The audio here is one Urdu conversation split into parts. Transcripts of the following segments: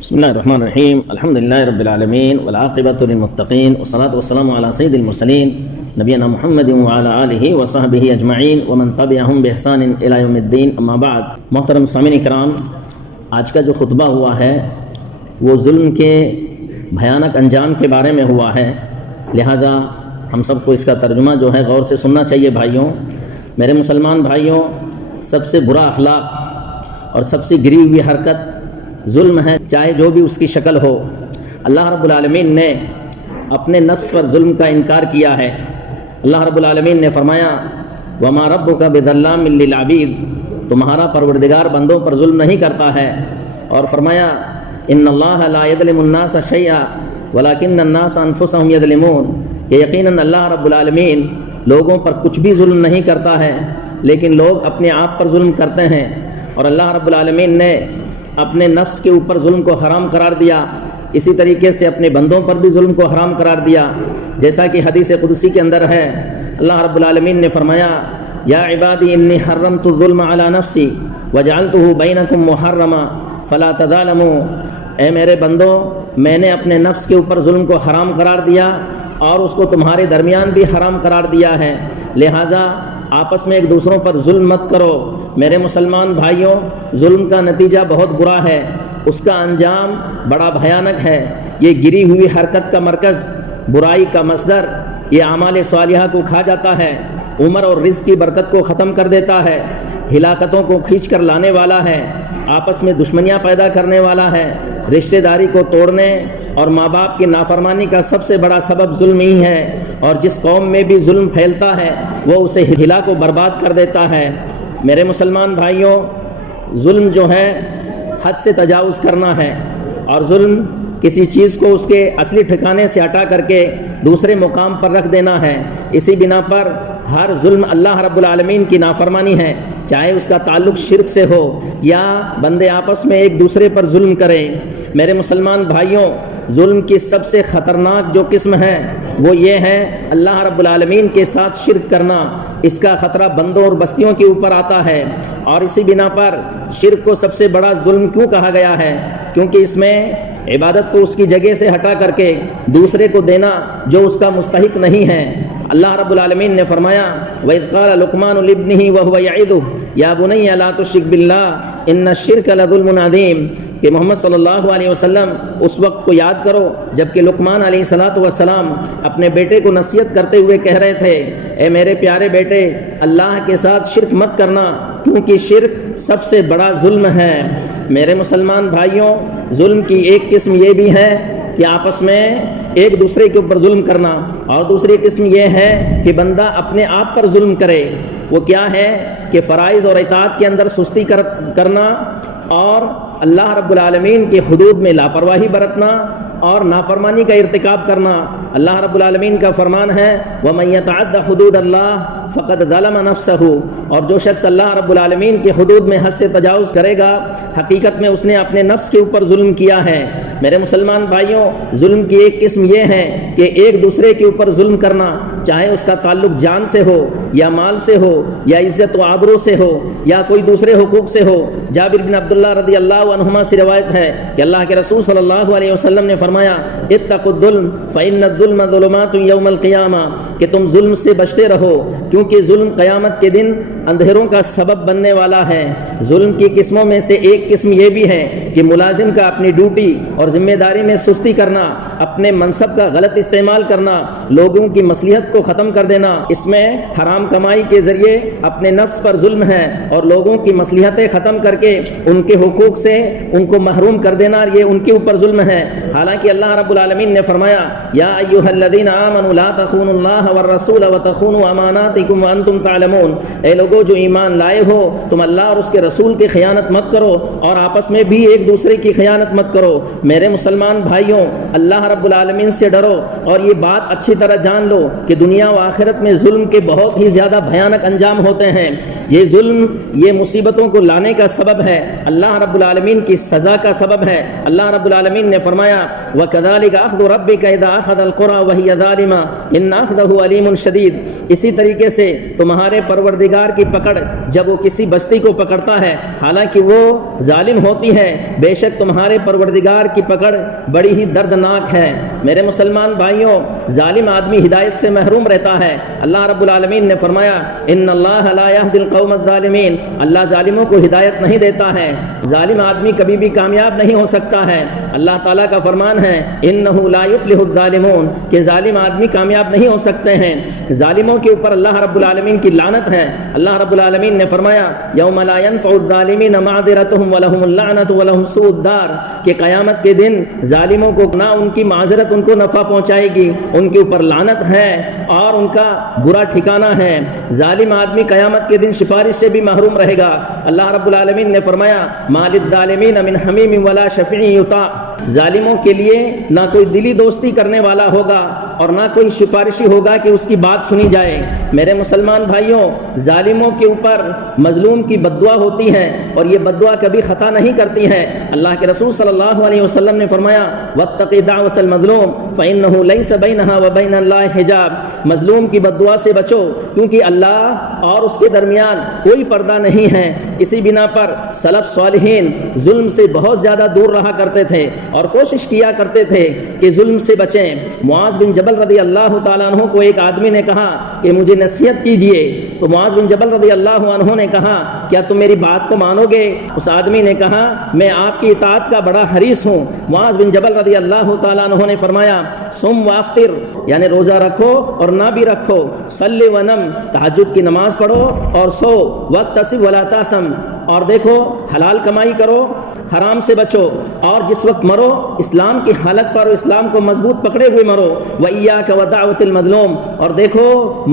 بسم اللہ الرحمن الرحیم الحمد للہ رب العالمین والعاقبۃ للمتقین والصلاۃ والسلام علی سید المرسلین نبینا محمد وعلی آلہ وصحبہ اجمعین ومن تبعہم بإحسان الی یوم الدین اما بعد۔ محترم سامعین کرام، آج کا جو خطبہ ہوا ہے وہ ظلم کے بھیانک انجام کے بارے میں ہوا ہے، لہٰذا ہم سب کو اس کا ترجمہ جو ہے غور سے سننا چاہیے۔ بھائیوں، میرے مسلمان بھائیوں، سب سے برا اخلاق اور سب سے گری ہوئی حرکت ظلم ہے، چاہے جو بھی اس کی شکل ہو۔ اللہ رب العالمین نے اپنے نفس پر ظلم کا انکار کیا ہے۔ اللہ رب العالمین نے فرمایا وَمَا رَبُّكَ بِظَلَّامٍ لِّلْعَبِيدِ، تمہارا پروردگار بندوں پر ظلم نہیں کرتا ہے، اور فرمایا إِنَّ اللَّهَ لَا يَظْلِمُ النَّاسَ شَيْئًا وَلَكِنَّ النَّاسَ أَنفُسَهُمْ يَظْلِمُونَ، کہ یقیناً اللہ رب العالمین لوگوں پر کچھ بھی ظلم نہیں کرتا ہے، لیکن لوگ اپنے آپ پر ظلم کرتے ہیں۔ اور اللہ رب العالمین نے اپنے نفس کے اوپر ظلم کو حرام قرار دیا، اسی طریقے سے اپنے بندوں پر بھی ظلم کو حرام قرار دیا، جیسا کہ حدیث قدسی کے اندر ہے۔ اللہ رب العالمین نے فرمایا یا عبادی انی حرمت الظلم علی نفسی وجعلتہ بینکم محرما فلا تظالموا، اے میرے بندوں، میں نے اپنے نفس کے اوپر ظلم کو حرام قرار دیا اور اس کو تمہارے درمیان بھی حرام قرار دیا ہے، لہٰذا آپس میں ایک دوسروں پر ظلم مت کرو۔ میرے مسلمان بھائیوں، ظلم کا نتیجہ بہت برا ہے، اس کا انجام بڑا بھیانک ہے۔ یہ گری ہوئی حرکت کا مرکز، برائی کا مصدر، یہ اعمال صالحہ کو کھا جاتا ہے، عمر اور رزق کی برکت کو ختم کر دیتا ہے، ہلاکتوں کو کھینچ کر لانے والا ہے، آپس میں دشمنیاں پیدا کرنے والا ہے، رشتہ داری کو توڑنے اور ماں باپ کی نافرمانی کا سب سے بڑا سبب ظلم ہی ہے، اور جس قوم میں بھی ظلم پھیلتا ہے وہ اسے ہلاک و برباد کر دیتا ہے۔ میرے مسلمان بھائیوں، ظلم جو ہے حد سے تجاوز کرنا ہے، اور ظلم کسی چیز کو اس کے اصلی ٹھکانے سے ہٹا کر کے دوسرے مقام پر رکھ دینا ہے۔ اسی بنا پر ہر ظلم اللہ رب العالمین کی نافرمانی ہے، چاہے اس کا تعلق شرک سے ہو یا بندے آپس میں ایک دوسرے پر ظلم کریں۔ میرے مسلمان بھائیوں، ظلم کی سب سے خطرناک جو قسم ہے وہ یہ ہے اللہ رب العالمین کے ساتھ شرک کرنا۔ اس کا خطرہ بندوں اور بستیوں کے اوپر آتا ہے، اور اسی بنا پر شرک کو سب سے بڑا ظلم کیوں کہا گیا ہے؟ کیونکہ اس میں عبادت کو اس کی جگہ سے ہٹا کر کے دوسرے کو دینا جو اس کا مستحق نہیں ہے۔ اللہ رب العالمین نے فرمایا وَإِذْ قَالَ لُقْمَانُ لِابْنِهِ وَهُوَ يَعِظُهُ يَا بُنَيَّ لَا تُشْرِكْ بِاللَّهِ إِنَّ الشِّرْكَ لَظُلْمٌ عَظِيمٌ، کہ محمد صلی اللہ علیہ وسلم اس وقت کو یاد کرو جب کہ لقمان علیہ السلام اپنے بیٹے کو نصیحت کرتے ہوئے کہہ رہے تھے اے میرے پیارے بیٹے، اللہ کے ساتھ شرک مت کرنا، کیونکہ شرک سب سے بڑا ظلم ہے۔ میرے مسلمان بھائیوں، ظلم کی ایک قسم یہ بھی ہے کہ آپس میں ایک دوسرے کے اوپر ظلم کرنا، اور دوسری قسم یہ ہے کہ بندہ اپنے آپ پر ظلم کرے۔ وہ کیا ہے کہ فرائض اور اطاعت کے اندر سستی کرنا، اور اللہ رب العالمین کی حدود میں لاپرواہی برتنا اور نافرمانی کا ارتکاب کرنا۔ اللہ رب العالمین کا فرمان ہے وَمَن يَتَعَدَّ حُدُودَ اللَّهِ فَقَدْ ظَلَمَ نَفْسَهُ، اور جو شخص اللہ رب العالمین کی حدود میں حد سے تجاوز کرے گا، حقیقت میں اس نے اپنے نفس کے اوپر ظلم کیا ہے۔ میرے مسلمان بھائیوں، ظلم کی ایک قسم یہ ہے کہ ایک دوسرے کے اوپر ظلم کرنا، چاہے اس کا تعلق جان سے ہو یا مال سے ہو یا عزت و آبرو سے ہو یا کوئی دوسرے حقوق سے ہو۔ جابر بن عبداللہ رضی اللہ عنہما سے روایت ہے کہ اللہ کے رسول صلی اللہ علیہ وسلم نے فرمایا اتقوا الظلم فإن الظلم ظلمات یوم القیامہ، کہ تم ظلم سے بچتے رہو، کیونکہ ظلم قیامت کے دن اندھیروں کا سبب بننے والا ہے۔ ظلم کی قسموں میں سے ایک قسم یہ بھی ہے کہ ملازم کا اپنی ڈیوٹی اور ذمہ داری میں سستی کرنا، اپنے منصب کا غلط استعمال کرنا، لوگوں کی مصلحت کو ختم کر دینا، اس میں حرام کمائی کے ذریعے اپنے نفس پر ظلم ہے، اور لوگوں کی مصلحتیں ختم کر کے ان کے حقوق سے ان کو محروم کر دینا، یہ ان کے اوپر ظلم ہے۔ حالانکہ اللہ رب العالمین نے فرمایا یا ایھا الذین آمنوا لا تخونوا اللہ والرسول وتخونوا اماناتکم وانتم تعلمون، اے لوگو جو ایمان لائے ہو، تم اللہ اور اس کے رسول کی خیانت مت کرو، اور آپس میں بھی ایک دوسرے کی خیانت مت کرو۔ میرے مسلمان بھائیوں، اللہ رب العالمین سے ڈرو، اور یہ بات اچھی طرح جان لو کہ دنیا و آخرت میں ظلم کے بہت ہی زیادہ بھیانک انجام ہوتے ہیں۔ یہ ظلم یہ مصیبتوں کو لانے کا سبب ہے، اللہ رب العالمین کی سزا کا سبب ہے۔ اللہ رب العالمین نے فرمایا فرمایا وَكَذَلِكَ أَخْذُ رَبِّكَ إِذَا أَخَذَ الْقُرَى وَهِيَ ظَالِمَةٌ إِنَّ أَخْذَهُ أَلِيمٌ شَدِيدٌ۔ اسی طریقے سے تمہارے پروردگار کی پکڑ جب وہ کسی بستی کو پکڑتا ہے حالانکہ وہ ظالم ہوتی ہے، بے شک تمہارے پروردگار کی پکڑ بڑی ہی دردناک ہے۔ میرے مسلمان بھائیوں، ظالم آدمی ہدایت سے محروم رہتا ہے۔ اللہ رب العالمین نے فرمایا ان اللہ لا يهدي القوم الظالمین، اللہ ظالموں کو ہدایت نہیں دیتا ہے، ظالم آدمی کبھی بھی کامیاب نہیں ہو سکتا ہے۔ اللہ تعالیٰ کا فرمان ہے انہ لا يفلح الظالمون، کہ ظالم آدمی کامیاب نہیں ہو سکتے ہیں۔ ظالموں کے اوپر اللہ رب العالمین کی لعنت ہے۔ اللہ رب العالمین نے فرمایا یوم لا ينفع الظالمین معذرتهم ولهم اللعنۃ ولهم سوء الدار، کہ قیامت کے دن ظالموں کو نہ ان کی معذرت ان کو نفع پہنچائے گی، ان کے اوپر لعنت ہے اور ان کا برا ٹھکانہ ہے۔ ظالم آدمی قیامت کے دن سفارش سے بھی محروم رہے گا۔ اللہ رب العالمین نے فرمایا ما للظالمین من حمیم ولا شفیع یطاع، ظالموں کے لیے نہ کوئی دلی دوستی کرنے والا ہوگا اور نہ کوئی سفارشی ہوگا کہ اس کی بات سنی جائے۔ میرے مسلمان بھائیوں، ظالموں کے اوپر مظلوم کی بد دعا ہوتی ہے اور یہ بد دعا کبھی خطا نہیں کرتی ہے۔ اللہ کے رسول صلی اللہ علیہ وسلم نے فرمایا واتق دعوۃ المظلوم فإنہ لیس بینہا وبین اللہ حجاب، مظلوم کی بد دعا سے بچو کیونکہ اللہ اور اس کے درمیان کوئی پردہ نہیں ہے۔ اسی بنا پر سلف صالحین ظلم سے بہت زیادہ دور رہا کرتے تھے اور کوشش کیا کرتے تھے کہ ظلم سے بچیں۔ معاذ بن جبل رضی اللہ تعالیٰ عنہ کو ایک آدمی نے کہا کہ مجھے نصیحت کیجئے، تو معاذ بن جبل رضی اللہ عنہ نے کہا کیا تم میری بات کو مانو گے؟ اس آدمی نے کہا میں آپ کی اطاعت کا بڑا حریص ہوں۔ معاذ بن جبل رضی اللہ تعالیٰ عنہ نے فرمایا صم وافطر، یعنی روزہ رکھو اور نہ بھی رکھو، صلی ونم، تہجد کی نماز پڑھو اور سو، واقتصب ولا تاثم، اور دیکھو حلال کمائی کرو، حرام سے بچو، اور جس وقت مرو اسلام کی حالت پر اسلام کو مضبوط پکڑے ہوئے مرو، وَإِيَّاكَ وَدَعْوَةَ الْمَظْلُومِ، اور دیکھو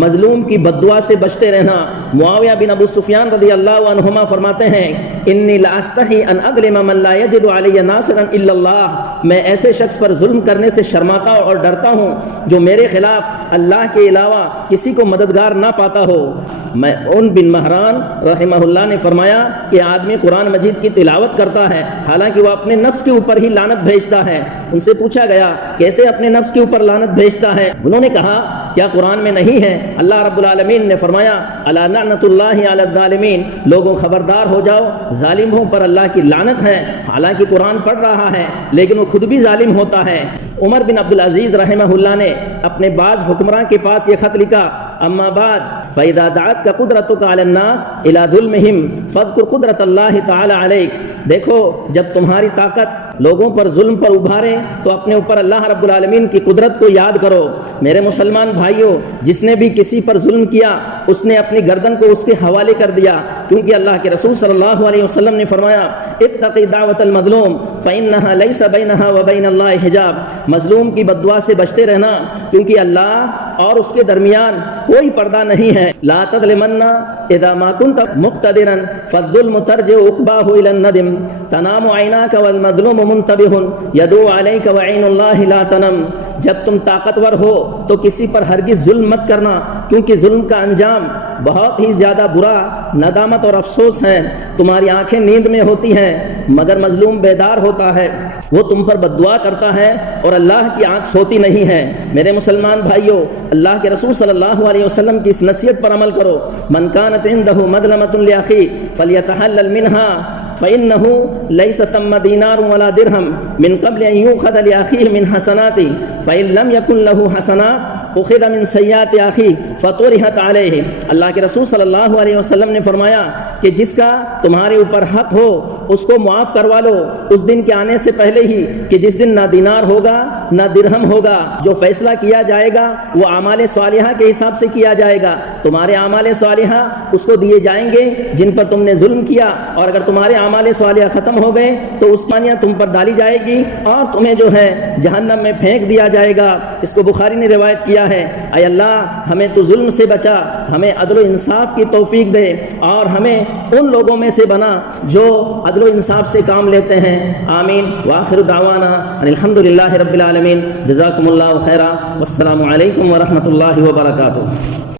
مظلوم کی بد دعا سے بچتے رہنا۔ معاویہ بن ابو سفیان رضی اللہ عنہما فرماتے ہیں انی لأستحی ان اظلم من لا یجد علی ناصرا الا اللہ، میں ایسے شخص پر ظلم کرنے سے شرماتا اور ڈرتا ہوں جو میرے خلاف اللہ کے علاوہ کسی کو مددگار نہ پاتا ہو۔ میں ان بن مہران رحمہ اللہ نے فرمایا کہ آدمی قرآن مجید کی تلاوت کرتا ہے حالانکہ وہ اپنے نفس کے اوپر ہی لعنت بھیجتا ہے۔ ان سے پوچھا گیا کیسے اپنے نفس کے اوپر لعنت بھیجتا ہے؟ انہوں نے کہا کیا قرآن میں نہیں ہے؟ اللہ رب العالمین نے فرمایا الا لعنت اللہ علی الظالمین، لوگوں خبردار ہو جاؤ ظالموں پر اللہ کی لعنت ہے۔ حالانکہ قرآن پڑھ رہا ہے لیکن وہ خود بھی ظالم ہوتا ہے۔ عمر بن عبدالعزیز رحمہ اللہ نے اپنے بعض حکمراں کے پاس یہ خط لکھا اما بعد فاذا دعتك قدرتك على الناس الى ظلمهم فاذكر قدرت اللہ تعالی علیک، دیکھو جب تمہاری طاقت لوگوں پر ظلم پر ابھارے تو اپنے اوپر اللہ رب العالمین کی قدرت کو یاد کرو۔ میرے مسلمان بھائیوں، جس نے بھی کسی پر ظلم کیا اس نے اپنی گردن کو اس کے حوالے کر دیا، کیونکہ اللہ کے رسول صلی اللہ علیہ وسلم نے فرمایا اتقی دعوت المظلوم فانہا لیس بینہا وبین اللہ حجاب، مظلوم کی بد دعا سے بچتے رہنا کیونکہ اللہ اور اس کے درمیان کوئی پردہ نہیں ہے۔ لا تظلمن اذا ما كنت مقتدرا فالظلم ترجع عقباه الى الندم، تنام عیناک والمظلوم منتبہ یدعو علیک وعین اللہ لا تنم، جب تم طاقتور ہو تو کسی پر ہرگز ظلم مت کرنا کیونکہ ظلم کا انجام بہت ہی زیادہ برا، ندامت اور افسوس ہے۔ تمہاری آنکھیں نیند میں ہوتی ہیں مگر مظلوم بیدار ہوتا ہے، وہ تم پر بد دعا کرتا ہے اور اللہ کی آنکھ سوتی نہیں ہے۔ میرے مسلمان بھائیوں، اللہ کے رسول صلی اللہ علیہ وسلم کی اس نصیحت پر عمل کرو من كانت عنده مظلمة لأخيه فليتحلل منها فإنه ليس ثم دينار ولا درهم من قبل أن يؤخذ لأخيه من حسناته فإن لم يكن له حسنات أخذ من سيئات أخيه فطرحت عليه۔ اللہ کے رسول صلی اللہ علیہ وسلم نے فرمایا کہ جس کا تمہارے اوپر حق ہو اس کو معاف کروا لو اس دن کے آنے سے پہلے ہی کہ جس دن نہ دینار ہوگا نہ درہم ہوگا۔ جو فیصلہ کیا جائے گا وہ اعمال صالحہ کے حساب سے کیا جائے گا، تمہارے اعمال صالحہ اس کو دیے جائیں گے جن پر تم نے ظلم کیا، اور اگر تمہارے اعمال صالحہ ختم ہو گئے تو اس پانیاں تم پر ڈالی جائے گی اور تمہیں جو ہے جہنم میں پھینک دیا جائے گا۔ اس کو بخاری نے روایت کیا ہے۔ اے اللہ ہمیں تو ظلم سے بچا، ہمیں عدل و انصاف کی توفیق دے اور ہمیں ان لوگوں میں سے بنا جو عدل و انصاف سے کام لیتے ہیں۔ آمین۔ وآخر دعوانا ان الحمد للہ رب العالمین۔ جزاکم اللہ خیرا، والسلام علیکم ورحمۃ اللہ وبرکاتہ۔